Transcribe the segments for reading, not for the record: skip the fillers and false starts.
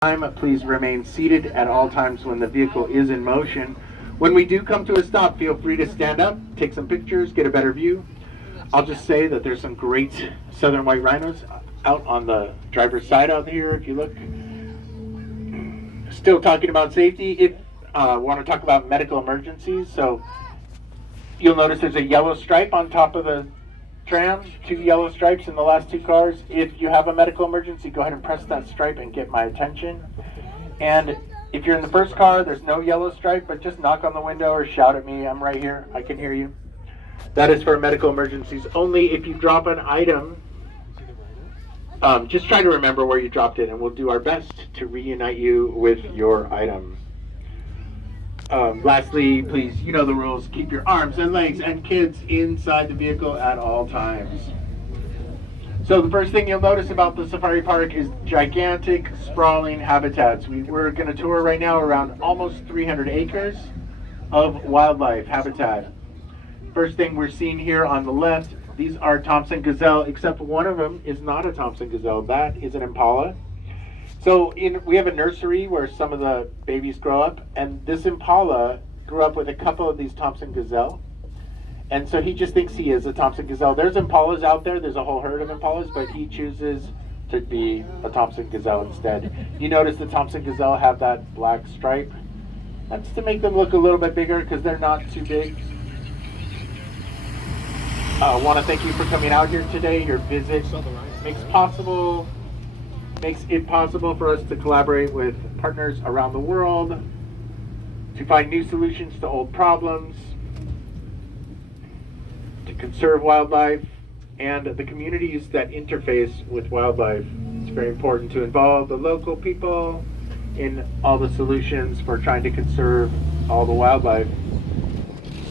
Please remain seated at all times when the vehicle is in motion. When we do come to a stop, feel free to stand up, take some pictures, get a better view. I'll just say that there's some great southern white rhinos out on the driver's side out here, if you look. Still talking about safety. If want to talk about medical emergencies, so you'll notice there's a yellow stripe on top of the tram, 2 yellow stripes in the last 2 cars. If you have a medical emergency, go ahead and press that stripe and get my attention. And if you're in the first car, there's no yellow stripe, but just knock on the window or shout at me. I'm right here. I can hear you. That is for medical emergencies. Only if you drop an item, just try to remember where you dropped it, and we'll do our best to reunite you with your item. Lastly, please, you know the rules. Keep your arms and legs and kids inside the vehicle at all times. So the first thing you'll notice about the safari park is gigantic, sprawling habitats. We're going to tour right now around almost 300 acres of wildlife habitat. First thing we're seeing here on the left, these are Thompson gazelle, except one of them is not a Thompson gazelle. That is an impala. So we have a nursery where some of the babies grow up, and this impala grew up with a couple of these Thompson gazelle. And so he just thinks he is a Thompson gazelle. There's impalas out there. There's a whole herd of impalas, but he chooses to be a Thompson gazelle instead. You notice the Thompson gazelle have that black stripe. That's to make them look a little bit bigger because they're not too big. I want to thank you for coming out here today. Your visit makes it possible for us to collaborate with partners around the world to find new solutions to old problems, to conserve wildlife and the communities that interface with wildlife. It's very important to involve the local people in all the solutions for trying to conserve all the wildlife.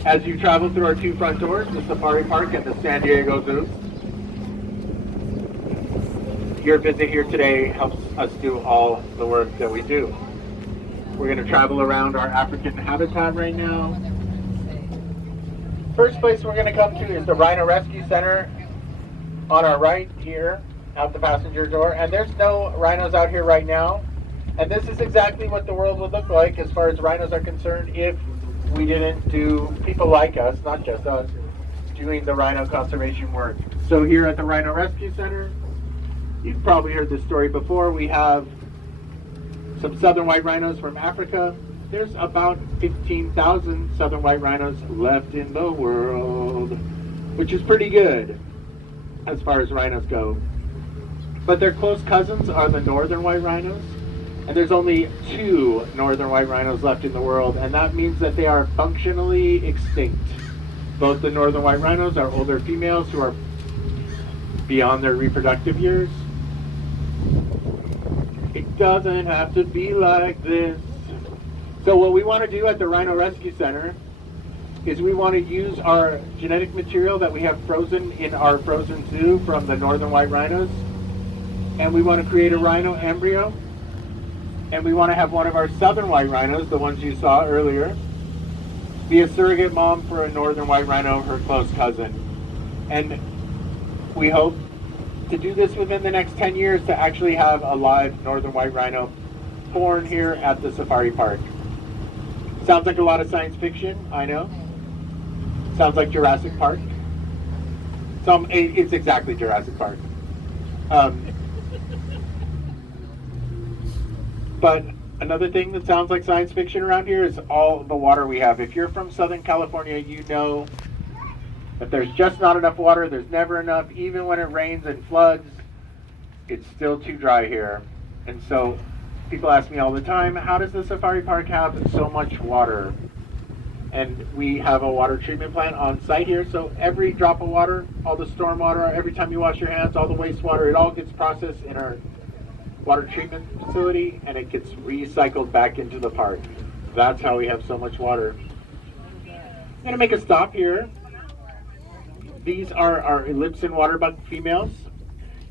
As you travel through our 2 front doors, the Safari Park and the San Diego Zoo, your visit here today helps us do all the work that we do. We're going to travel around our African habitat right now. First place we're going to come to is the Rhino Rescue Center on our right here out the passenger door. And there's no rhinos out here right now. And this is exactly what the world would look like as far as rhinos are concerned if we didn't do people like us, not just us, doing the rhino conservation work. So here at the Rhino Rescue Center, you've probably heard this story before. We have some southern white rhinos from Africa. There's about 15,000 southern white rhinos left in the world, which is pretty good as far as rhinos go. But their close cousins are the northern white rhinos, and there's only 2 northern white rhinos left in the world, and that means that they are functionally extinct. Both the northern white rhinos are older females who are beyond their reproductive years. It doesn't have to be like this. So what we want to do at the Rhino Rescue Center is we want to use our genetic material that we have frozen in our frozen zoo from the northern white rhinos, and we want to create a rhino embryo, and we want to have one of our southern white rhinos, the ones you saw earlier, be a surrogate mom for a northern white rhino, her close cousin. And we hope to do this within the next 10 years to actually have a live northern white rhino born here at the safari park. Sounds like a lot of science fiction, I know. Sounds like Jurassic Park. It's exactly Jurassic Park. But another thing that sounds like science fiction around here is all the water we have. If you're from Southern California, you know that there's just not enough water. There's never enough. Even when it rains and floods, it's still too dry here. And so people ask me all the time, how does the safari park have so much water? And we have a water treatment plant on site here. So every drop of water, all the storm water, every time you wash your hands, all the wastewater, it all gets processed in our water treatment facility, and it gets recycled back into the park. That's how we have so much water. I'm going to make a stop here. These are our Ellipsan waterbuck females.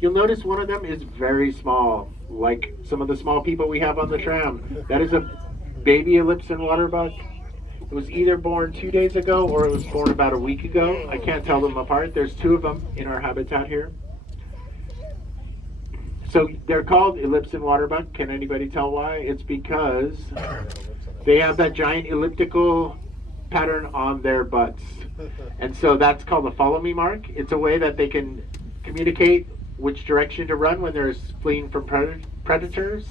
You'll notice one of them is very small, like some of the small people we have on the tram. That is a baby Ellipsan waterbuck. It was either born 2 days ago or it was born about a week ago. I can't tell them apart. There's 2 of them in our habitat here. So they're called ellipsin waterbuck. Can anybody tell why? It's because they have that giant elliptical pattern on their butts. And so that's called a follow me mark. It's a way that they can communicate which direction to run when they're fleeing from predators.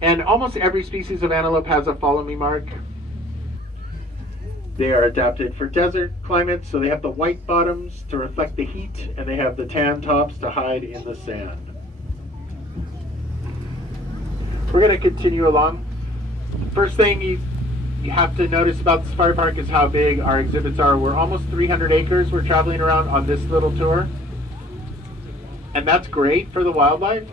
And almost every species of antelope has a follow me mark. They are adapted for desert climates, so they have the white bottoms to reflect the heat, and they have the tan tops to hide in the sand. We're going to continue along. The first thing you have to notice about the safari park is how big our exhibits are. We're almost 300 acres we're traveling around on this little tour. And that's great for the wildlife,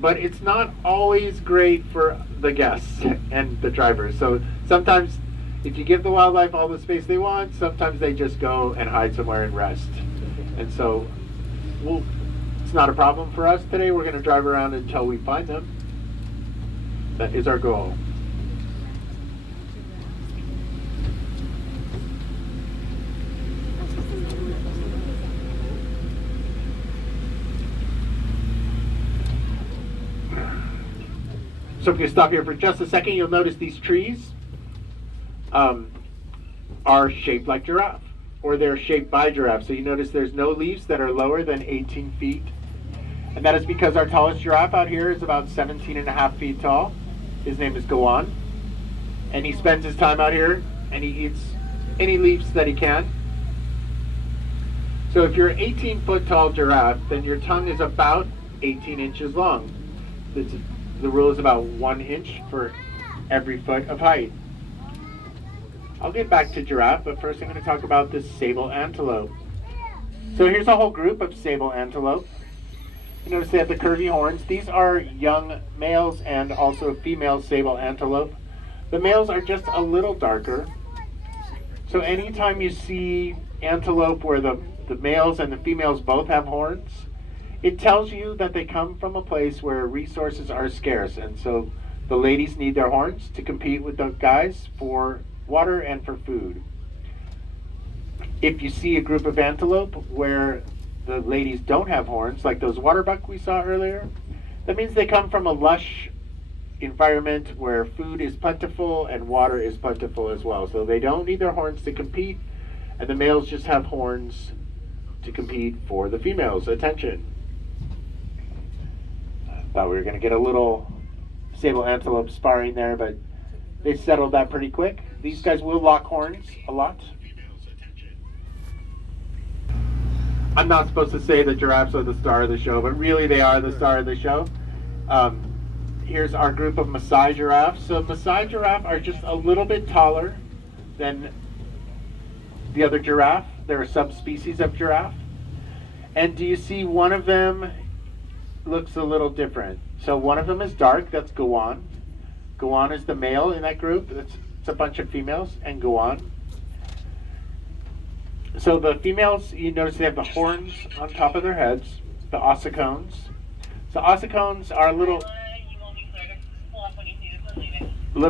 but it's not always great for the guests and the drivers. So sometimes if you give the wildlife all the space they want, sometimes they just go and hide somewhere and rest. And so it's not a problem for us today. We're going to drive around until we find them. That is our goal. So if you stop here for just a second, you'll notice these trees are shaped like giraffe, or they're shaped by giraffe. So you notice there's no leaves that are lower than 18 feet. And that is because our tallest giraffe out here is about 17 and a half feet tall. His name is Gowan. And he spends his time out here and he eats any leaves that he can. So if you're an 18-foot tall giraffe, then your tongue is about 18 inches long. The rule is about 1 inch for every foot of height. I'll get back to giraffe, but first I'm going to talk about this sable antelope. So here's a whole group of sable antelope. You notice they have the curvy horns. These are young males and also female sable antelope. The males are just a little darker. So anytime you see antelope where the males and the females both have horns, it tells you that they come from a place where resources are scarce. And so the ladies need their horns to compete with the guys for water and for food. If you see a group of antelope where the ladies don't have horns, like those waterbuck we saw earlier, that means they come from a lush environment where food is plentiful and water is plentiful as well. So they don't need their horns to compete, and the males just have horns to compete for the females' attention. I thought we were going to get a little sable antelope sparring there, but they settled that pretty quick. These guys will lock horns a lot. I'm not supposed to say that giraffes are the star of the show, but really they are the star of the show. Here's our group of Maasai giraffes. So Maasai giraffe are just a little bit taller than the other giraffe. They're a subspecies of giraffe. And do you see one of them looks a little different? So one of them is dark, that's Gowan. Gowan is the male in that group. It's a bunch of females, and Gowan. So the females, you notice they have the horns on top of their heads, the ossicones. So ossicones are little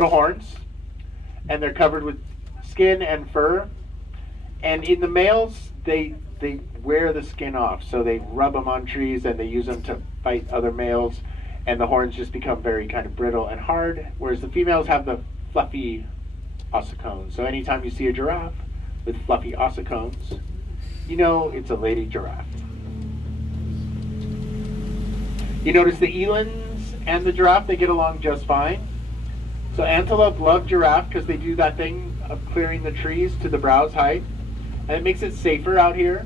horns, and they're covered with skin and fur. And in the males, they wear the skin off. So they rub them on trees and they use them to fight other males. And the horns just become very kind of brittle and hard, whereas the females have the fluffy ossicones. So anytime you see a giraffe with fluffy ossicones, you know it's a lady giraffe. You notice the elands and the giraffe, they get along just fine. So antelope love giraffe because they do that thing of clearing the trees to the browse height, and it makes it safer out here.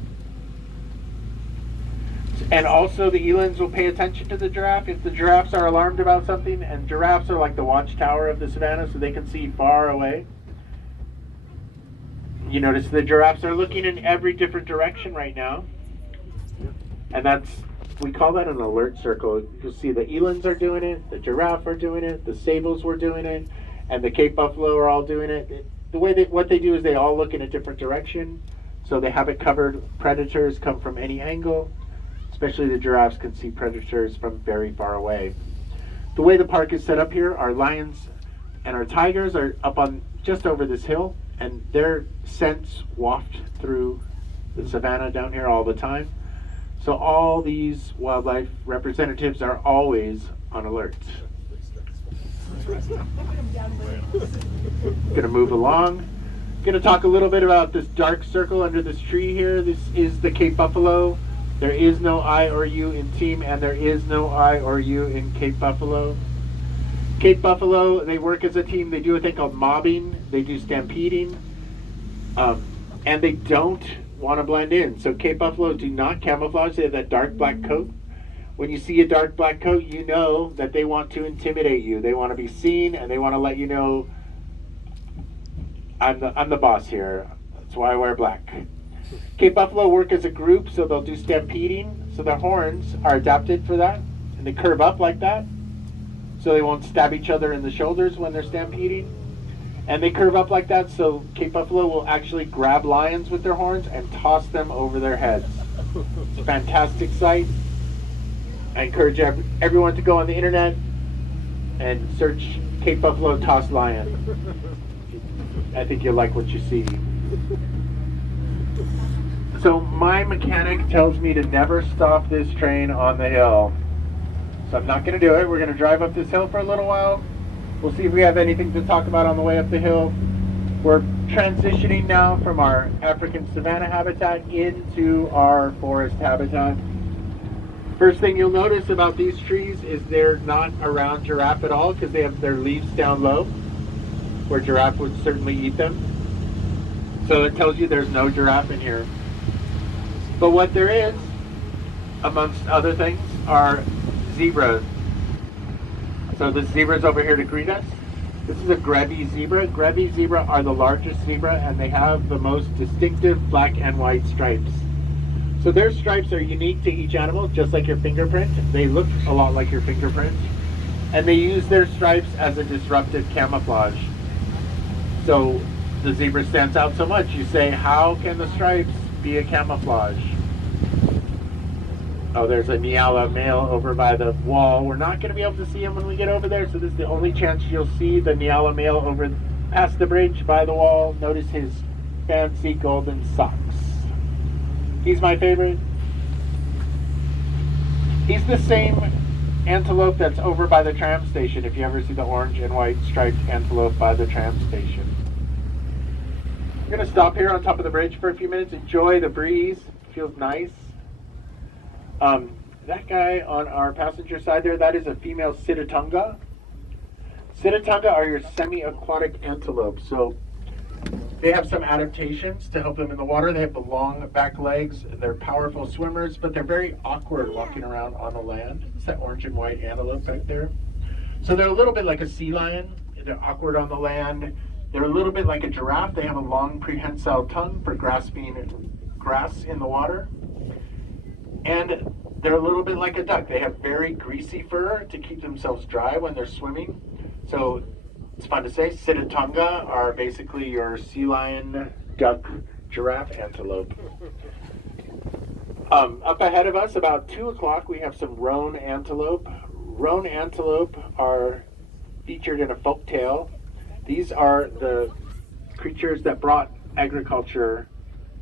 And also the elands will pay attention to the giraffe if the giraffes are alarmed about something, and giraffes are like the watchtower of the savannah, so they can see far away. You notice the giraffes are looking in every different direction right now. And we call that an alert circle. You'll see the elands are doing it, the giraffe are doing it, the sables were doing it, and the Cape buffalo are all doing it. What they do is they all look in a different direction, so they have it covered. Predators come from any angle. Especially the giraffes can see predators from very far away. The way the park is set up here, our lions and our tigers are up on just over this hill, and their scents waft through the savannah down here all the time. So all these wildlife representatives are always on alert. Gonna move along. Gonna talk a little bit about this dark circle under this tree here. This is the Cape Buffalo. There is no I or U in team, and there is no I or U in Cape Buffalo. Cape Buffalo, they work as a team. They do a thing called mobbing. They do stampeding. And they don't want to blend in. So Cape Buffalo do not camouflage. They have that dark black coat. When you see a dark black coat, you know that they want to intimidate you. They want to be seen, and they want to let you know, I'm the boss here. That's why I wear black. Cape Buffalo work as a group, so they'll do stampeding. So their horns are adapted for that, and they curve up like that, so they won't stab each other in the shoulders when they're stampeding. And they curve up like that, so Cape Buffalo will actually grab lions with their horns and toss them over their heads. It's a fantastic sight. I encourage everyone to go on the internet and search Cape Buffalo toss lion. I think you'll like what you see. So my mechanic tells me to never stop this train on the hill. So I'm not going to do it. We're going to drive up this hill for a little while. We'll see if we have anything to talk about on the way up the hill. We're transitioning now from our African savanna habitat into our forest habitat. First thing you'll notice about these trees is they're not around giraffe at all because they have their leaves down low, where giraffe would certainly eat them. So it tells you there's no giraffe in here. But what there is, amongst other things, are zebras. So the zebra's over here to greet us. This is a Grebe zebra. Grebe zebra are the largest zebra, and they have the most distinctive black and white stripes. So their stripes are unique to each animal, just like your fingerprint. They look a lot like your fingerprint. And they use their stripes as a disruptive camouflage. So the zebra stands out so much. You say, how can the stripes be a camouflage? Oh, there's a Nyala male over by the wall. We're not going to be able to see him when we get over there, so this is the only chance you'll see the Nyala male over past the bridge by the wall. Notice his fancy golden socks. He's my favorite. He's the same antelope that's over by the tram station, if you ever see the orange and white striped antelope by the tram station. I'm going to stop here on top of the bridge for a few minutes, enjoy the breeze. It feels nice. That guy on our passenger side there, that is a female Sitatunga. Sitatunga are your semi-aquatic antelope. So they have some adaptations to help them in the water. They have the long back legs. They're powerful swimmers, but they're very awkward walking around on the land. It's that orange and white antelope right there. So they're a little bit like a sea lion. They're awkward on the land. They're a little bit like a giraffe. They have a long prehensile tongue for grasping grass in the water. And they're a little bit like a duck. They have very greasy fur to keep themselves dry when they're swimming. So it's fun to say. Sitatunga are basically your sea lion, duck, giraffe, antelope. Up ahead of us, about 2 o'clock, we have some roan antelope. Roan antelope are featured in a folk tale. These are the creatures that brought agriculture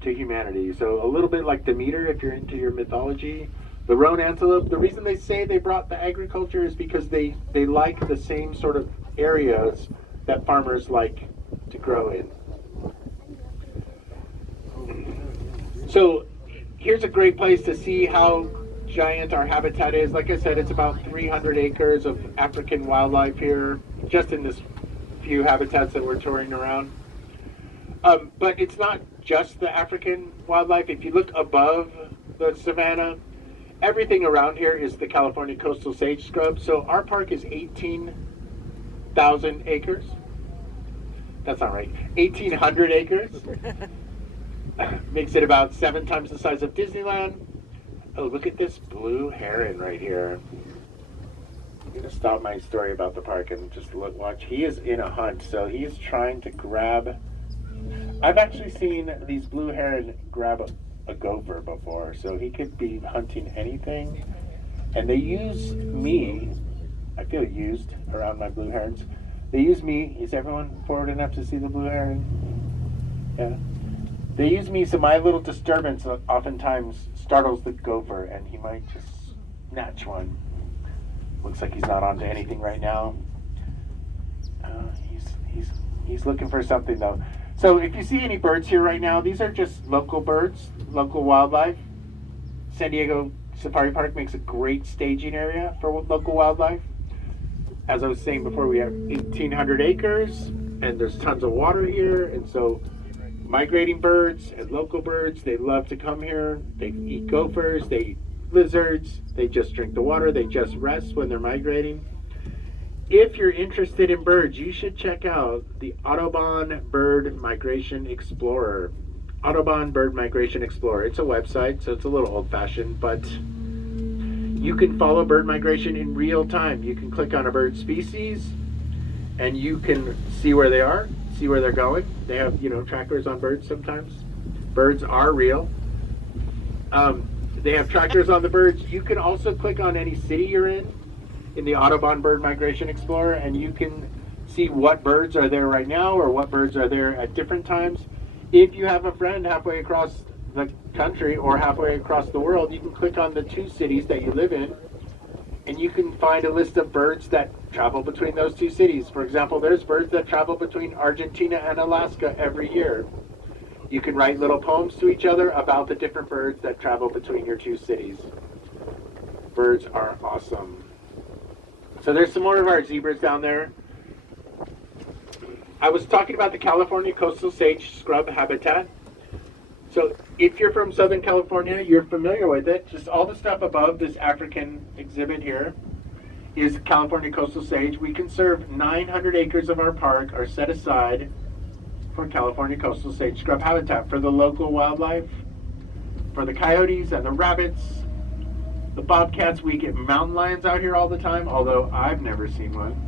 to humanity. So a little bit like Demeter, if you're into your mythology. The roan antelope, the reason they say they brought the agriculture is because they like the same sort of areas that farmers like to grow in. So here's a great place to see how giant our habitat is. Like I said, it's about 300 acres of African wildlife here, just in this few habitats that we're touring around. But it's not just the African wildlife. If you look above the savanna, everything around here is the California coastal sage scrub. So our park is 18,000 acres. That's not right. 1,800 acres. Makes it about 7 times the size of Disneyland. Oh, look at this blue heron right here. I'm going to stop my story about the park and just watch. He is in a hunt, so he is trying to grab. I've actually seen these blue heron grab a gopher before, so he could be hunting anything. And they use me. I feel used around my blue herons. They use me. Is everyone forward enough to see the blue heron? Yeah. They use me, so my little disturbance oftentimes startles the gopher, and he might just snatch one. Looks like he's not onto anything right now. He's looking for something though. So if you see any birds here right now, these are just local birds, local wildlife. San Diego Safari Park makes a great staging area for local wildlife. As I was saying before, we have 1,800 acres, and there's tons of water here, and so migrating birds and local birds, they love to come here. They eat gophers, they eat lizards, they just drink the water, they just rest when they're migrating. If you're interested in birds, you should check out the Audubon Bird Migration Explorer. Audubon Bird Migration Explorer. It's a website, so it's a little old-fashioned, but you can follow bird migration in real time. You can click on a bird species, and you can see where they are, see where they're going. They have, trackers on birds sometimes. Birds are real. They have trackers on the birds. You can also click on any city you're in the Audubon Bird Migration Explorer, and you can see what birds are there right now or what birds are there at different times. If you have a friend halfway across the country or halfway across the world, you can click on the 2 cities that you live in, and you can find a list of birds that travel between those 2 cities. For example, there's birds that travel between Argentina and Alaska every year. You can write little poems to each other about the different birds that travel between your 2 cities. Birds are awesome. So there's some more of our zebras down there. I was talking about the California coastal sage scrub habitat. So if you're from Southern California, you're familiar with it. Just all the stuff above this African exhibit here is California coastal sage. We conserve 900 acres of our park are set aside for California coastal sage scrub habitat for the local wildlife, for the coyotes and the rabbits, the bobcats. We get mountain lions out here all the time, although I've never seen one.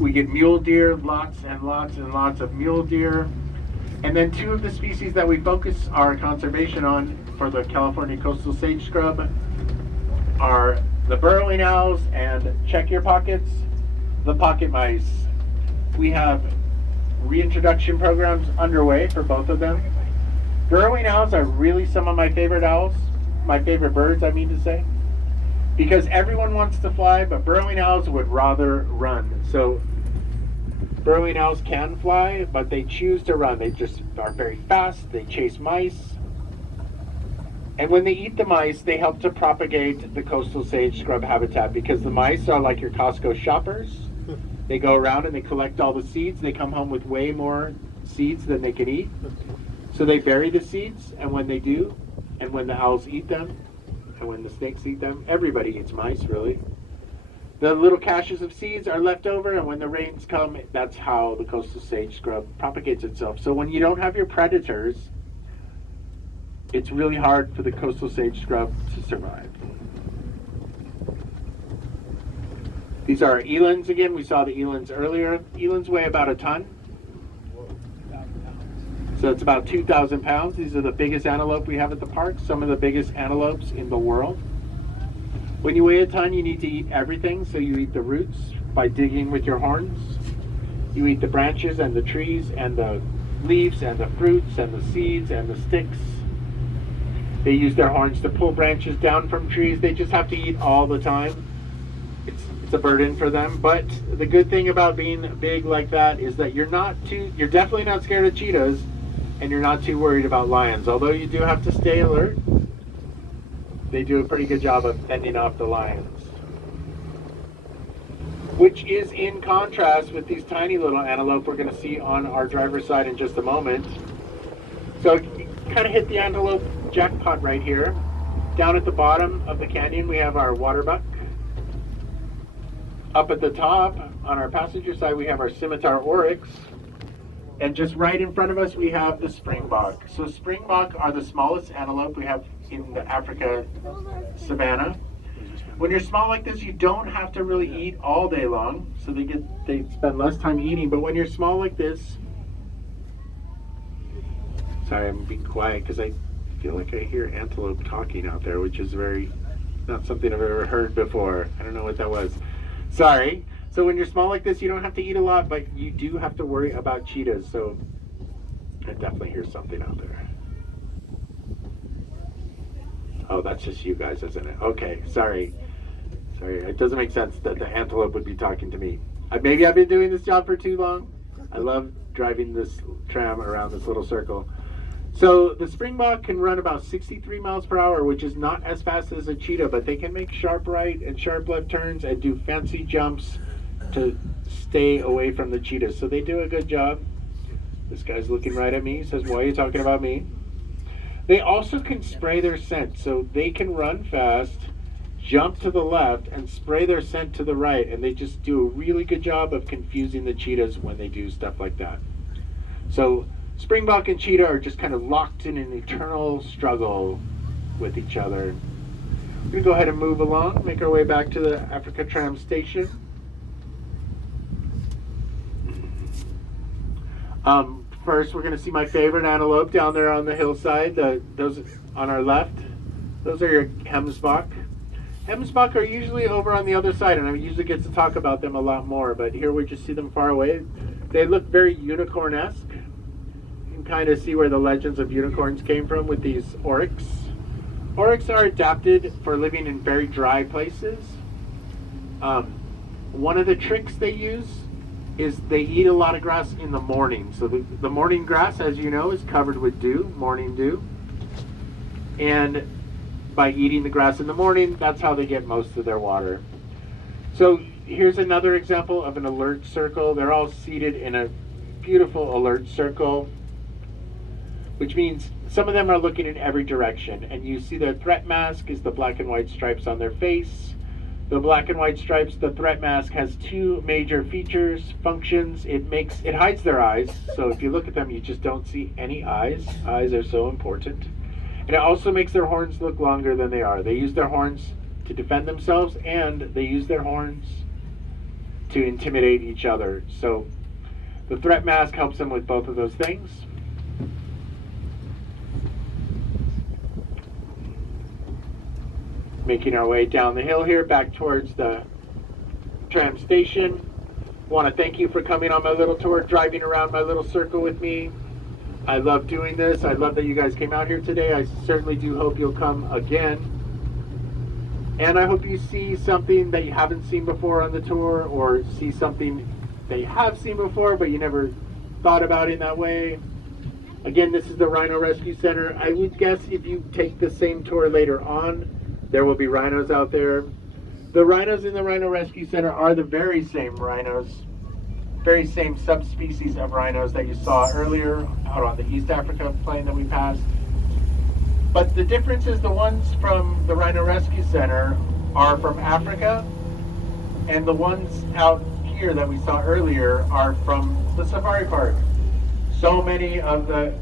We get mule deer, lots and lots and lots of mule deer. And then 2 of the species that we focus our conservation on for the California coastal sage scrub are the burrowing owls and, check your pockets, the pocket mice. We have reintroduction programs underway for both of them. Burrowing owls are really some of my favorite owls. My favorite birds, I mean to say, because everyone wants to fly, but burrowing owls would rather run. So burrowing owls can fly, but they choose to run. They just are very fast. They chase mice. And when they eat the mice, they help to propagate the coastal sage scrub habitat, because the mice are like your Costco shoppers. They go around and they collect all the seeds. They come home with way more seeds than they can eat. So they bury the seeds, and when they do, and when the owls eat them, and when the snakes eat them, everybody eats mice, really. The little caches of seeds are left over, and when the rains come, that's how the coastal sage scrub propagates itself. So when you don't have your predators, it's really hard for the coastal sage scrub to survive. These are our elands again. We saw the elands earlier. Elands weigh about a ton. So it's about 2,000 pounds. These are the biggest antelope we have at the park, some of the biggest antelopes in the world. When you weigh a ton, you need to eat everything. So you eat the roots by digging with your horns. You eat the branches and the trees and the leaves and the fruits and the seeds and the sticks. They use their horns to pull branches down from trees. They just have to eat all the time. It's a burden for them. But the good thing about being big like that is that you're definitely not scared of cheetahs, and you're not too worried about lions. Although you do have to stay alert, they do a pretty good job of fending off the lions. Which is in contrast with these tiny little antelope we're going to see on our driver's side in just a moment. So kind of hit the antelope jackpot right here. Down at the bottom of the canyon we have our waterbuck. Up at the top on our passenger side we have our scimitar oryx. And just right in front of us we have the springbok. So springbok are the smallest antelope we have in the Africa savanna. When you're small like this, you don't have to really eat all day long, so they spend less time eating. But when you're small like this, sorry, I'm being quiet because I feel like I hear antelope talking out there, which is not something I've ever heard before. I don't know what that was. Sorry. So when you're small like this, you don't have to eat a lot, but you do have to worry about cheetahs. So I definitely hear something out there. Oh, that's just you guys, isn't it? Okay, sorry. Sorry, it doesn't make sense that the antelope would be talking to me. Maybe I've been doing this job for too long. I love driving this tram around this little circle. So the springbok can run about 63 miles per hour, which is not as fast as a cheetah, but they can make sharp right and sharp left turns and do fancy jumps to stay away from the cheetahs. So they do a good job. This guy's looking right at me. He says, why are you talking about me? They also can spray their scent, so they can run fast, jump to the left, and spray their scent to the right, and they just do a really good job of confusing the cheetahs when they do stuff like that. So springbok and cheetah are just kind of locked in an eternal struggle with each other. We're going to go ahead and move along, make our way back to the Africa Tram station. First, we're going to see my favorite antelope down there on the hillside. Those on our left, those are your hemsbok. Hemsbok are usually over on the other side, and I usually get to talk about them a lot more, but here we just see them far away. They look very unicorn-esque. You can kind of see where the legends of unicorns came from with these oryx. Oryx are adapted for living in very dry places. One of the tricks they use is they eat a lot of grass in the morning. So the morning grass, as you know, is covered with dew, morning dew. And by eating the grass in the morning, that's how they get most of their water. So here's another example of an alert circle. They're all seated in a beautiful alert circle, which means some of them are looking in every direction. And you see their threat mask is the black and white stripes on their face. The black and white stripes, the threat mask has two major features, functions. It hides their eyes. So if you look at them, you just don't see any eyes. Eyes are so important. And it also makes their horns look longer than they are. They use their horns to defend themselves, and they use their horns to intimidate each other. So the threat mask helps them with both of those things. Making our way down the hill here, back towards the tram station. Want to thank you for coming on my little tour, driving around my little circle with me. I love doing this. I love that you guys came out here today. I certainly do hope you'll come again. And I hope you see something that you haven't seen before on the tour, or see something that you have seen before but you never thought about in that way. Again, this is the Rhino Rescue Center. I would guess if you take the same tour later on, there will be rhinos out there. The rhinos in the Rhino Rescue Center are the very same rhinos, very same subspecies of rhinos that you saw earlier out on the East Africa plain that we passed. But the difference is the ones from the Rhino Rescue Center are from Africa, and the ones out here that we saw earlier are from the safari park. So many of the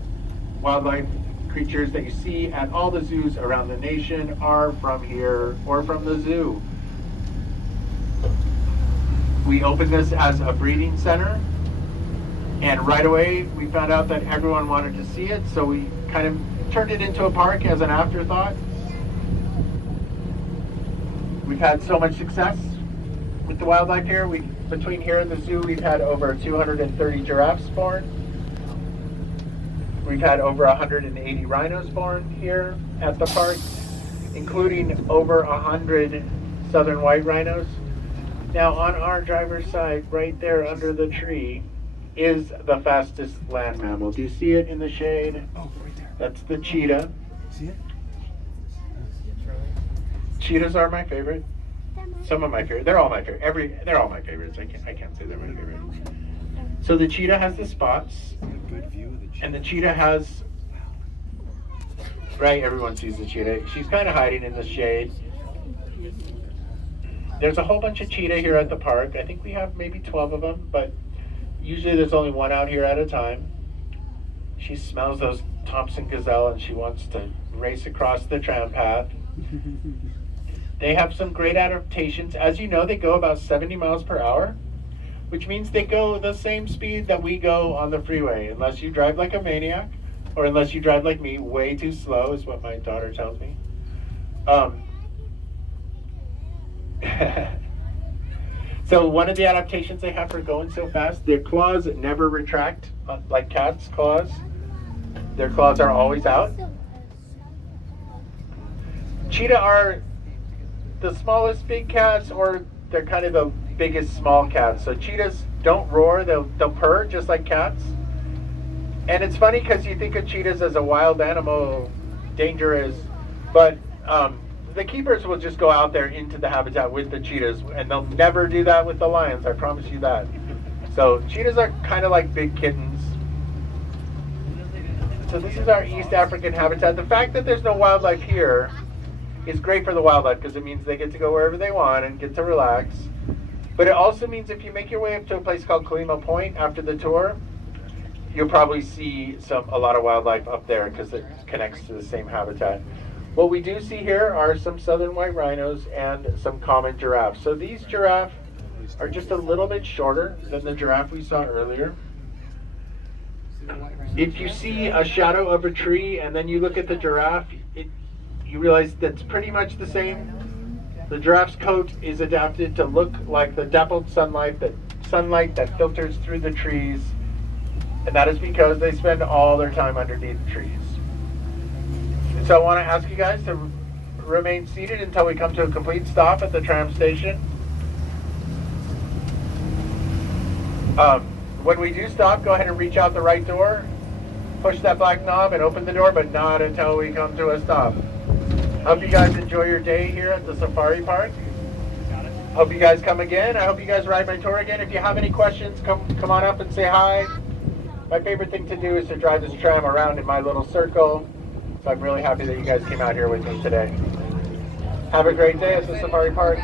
wildlife creatures that you see at all the zoos around the nation are from here or from the zoo. We opened this as a breeding center, and right away we found out that everyone wanted to see it, so we kind of turned it into a park as an afterthought. We've had so much success with the wildlife here. Between here and the zoo, we've had over 230 giraffes born. We've had over 180 rhinos born here at the park, including over 100 southern white rhinos. Now on our driver's side, right there under the tree, is the fastest land mammal. Do you see it in the shade? Oh, right there. That's the cheetah. See it? Cheetahs are my favorite. Some of my favorite. They're all my favorite. They're all my favorites. I can't say they're my favorite. So the cheetah has the spots. Good view of the cheetah. And the cheetah has, right, everyone sees the cheetah. She's kind of hiding in the shade. There's a whole bunch of cheetah here at the park. I think we have maybe 12 of them, but usually there's only one out here at a time. She smells those Thompson gazelle and she wants to race across the tram path. They have some great adaptations. As you know, they go about 70 miles per hour. Which means they go the same speed that we go on the freeway, unless you drive like a maniac, or unless you drive like me, way too slow, is what my daughter tells me. So one of the adaptations they have for going so fast, their claws never retract, like cats' claws. Their claws are always out. Cheetah are the smallest big cats, or they're kind of the biggest small cats. So cheetahs don't roar, they'll purr just like cats. And it's funny because you think of cheetahs as a wild animal, dangerous, but the keepers will just go out there into the habitat with the cheetahs, and they'll never do that with the lions, I promise you that. So cheetahs are kind of like big kittens. So this is our East African habitat. The fact that there's no wildlife here is great for the wildlife because it means they get to go wherever they want and get to relax. But it also means if you make your way up to a place called Kalima Point after the tour, you'll probably see a lot of wildlife up there because it connects to the same habitat. What we do see here are some southern white rhinos and some common giraffes. So these giraffe are just a little bit shorter than the giraffe we saw earlier. If you see a shadow of a tree and then you look at the giraffe, you realize that's pretty much the same. The giraffe's coat is adapted to look like the dappled sunlight that filters through the trees, and that is because they spend all their time underneath the trees. So I want to ask you guys to remain seated until we come to a complete stop at the tram station. When we do stop, go ahead and reach out the right door, push that black knob and open the door, but not until we come to a stop. Hope you guys enjoy your day here at the safari park. Hope you guys come again. I hope you guys ride my tour again. If you have any questions, come on up and say hi. My favorite thing to do is to drive this tram around in my little circle. So I'm really happy that you guys came out here with me today. Have a great day at the safari park.